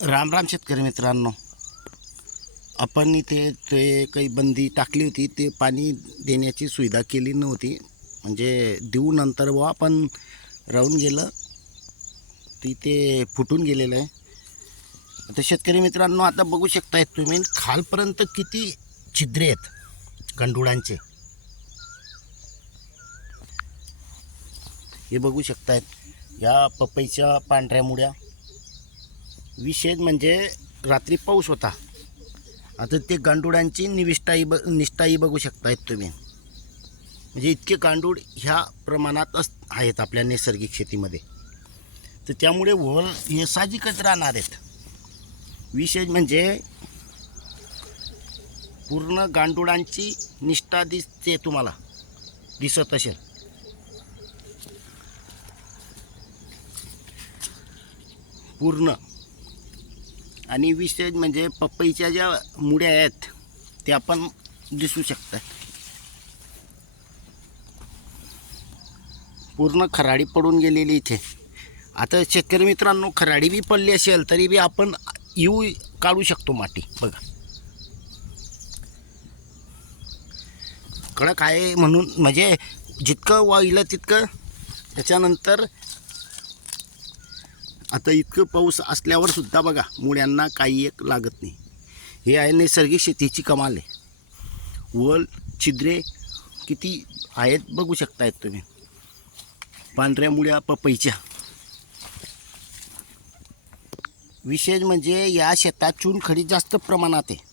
राम राम शेतकरी मित्रांनो. आपण इथे ते काही बंदी टाकली होती ते पाणी देण्याची सुविधा केली नव्हती. म्हणजे देऊ नंतर व आपण राहून गेलं ती ते फुटून गेलेलं आहे. आता शेतकरी मित्रांनो आता बघू शकताय तुम्ही खालपर्यंत किती छिद्रे आहेत गंडुळांचे? हे बघू शकतायत. या पपईच्या पांढऱ्या मुड्या विशेष म्हणजे रात्री पाऊस होता. आता ते गांडुळांची निविष्ठाई ब निष्ठाई बघू शकतायत तुम्ही. म्हणजे इतके गांडूळ ह्या प्रमाणात अस आहेत आपल्या नैसर्गिक शेतीमध्ये. तर त्यामुळे वल हे साहजिकच राहणार आहेत. विशेष म्हणजे पूर्ण गांडुळांची निष्ठा दिसते तुम्हाला. दिसत असेल. पूर्ण. आणि विशेष म्हणजे पपईच्या ज्या मुड्या आहेत त्या पण दिसू शकतात. पूर्ण खराडी पडून गेलेली इथे. आता शेतकरी मित्रांनो खराडी बी पडली असेल तरी बी आपण येऊ काढू शकतो माती. बघा. कडक आहे म्हणून म्हणजे जितकं वाहिलं तितकं त्याच्यानंतर आता इतकं पाऊस असल्यावर सुद्धा बघा मुळ्यांना काही एक लागत नाही. हे आहे नैसर्गिक शेतीची कमाल आहे. वल छिद्रे किती आहेत बघू शकतायत तुम्ही. पांढऱ्या मुळ्या पपईच्या. विशेष म्हणजे या शेतात चुनखडी जास्त प्रमाणात आहे.